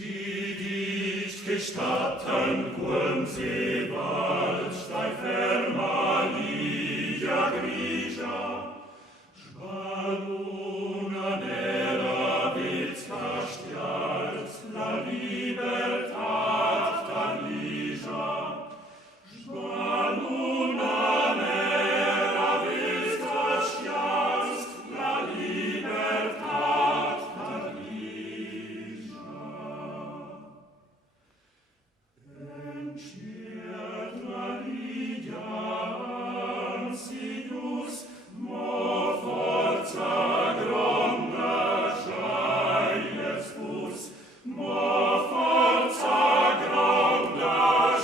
Scidit gestatten quum se valt stai ferma ligia grigia, spanuna nera vils castials, la libertat tan ligia, spanuna nera vils castials, la libertat tan ligia. Enciet la ligia ansius, mo forza gronda giaies bus, mo forza gronda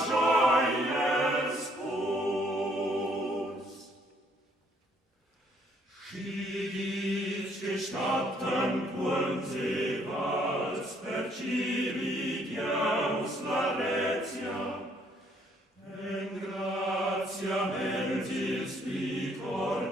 giaies bus. Scidit gestatten quum se vals per Ciridiaus Laretia, en gratia mentis vicor